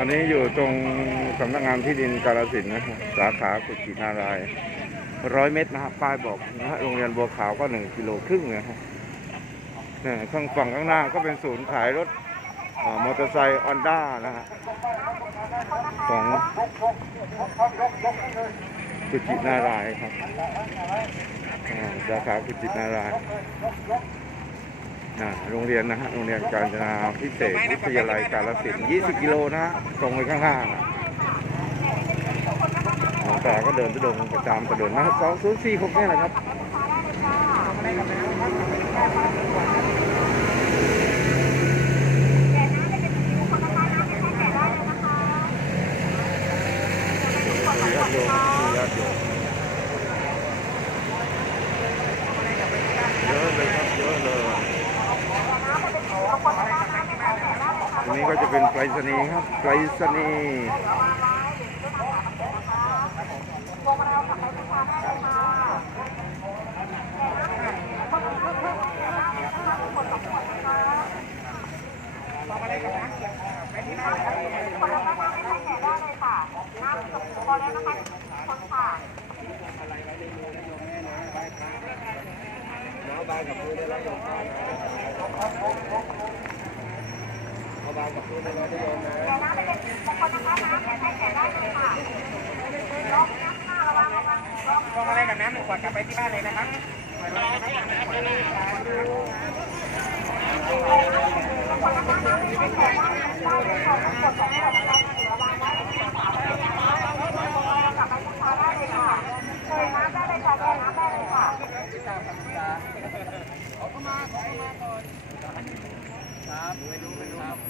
อนนี้อยู่ตรงสำนักงานที่ดินกาลสินนะครับสาขากุชินารายร้อยเมตรนะครับป้ายบอกนะฮะโรงเรียนบัวขาวก็หนึ่งกิโลครึ่งนะฮะเนี่ยข้างฝั่งข้างหน้าก็เป็นศูนย์ขายรถมอเตอร์ไซค์ออนด้านะฮะของกุชินารายครับสาขากุชินาราย โรงเรียนนะฮะ โรงเรียนการจนาพิเศษวิทยาลัยกาลสิน20 กิโลนะตรงไปข้างหน้านะหมอตาก็เดินไปดงประจำถนนนะ2046นี่แหละครับ ญาติโยมมีญาติโยมเยอะเลยครับเยอะเลยต รงนี้ก็จะเป็นไปรษณีย์ครับไปรษณีย์ล งอะไรกับน้ำหนึ่งขวดกลับไปที่บ้านเลยนะครับครับไปดูไปดูครับ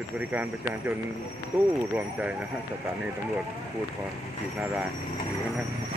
จุดบริการประชาชนตู้รวมใจนะฮะสถานีตำรวจภูธรศรีนารายอยู่นะครับ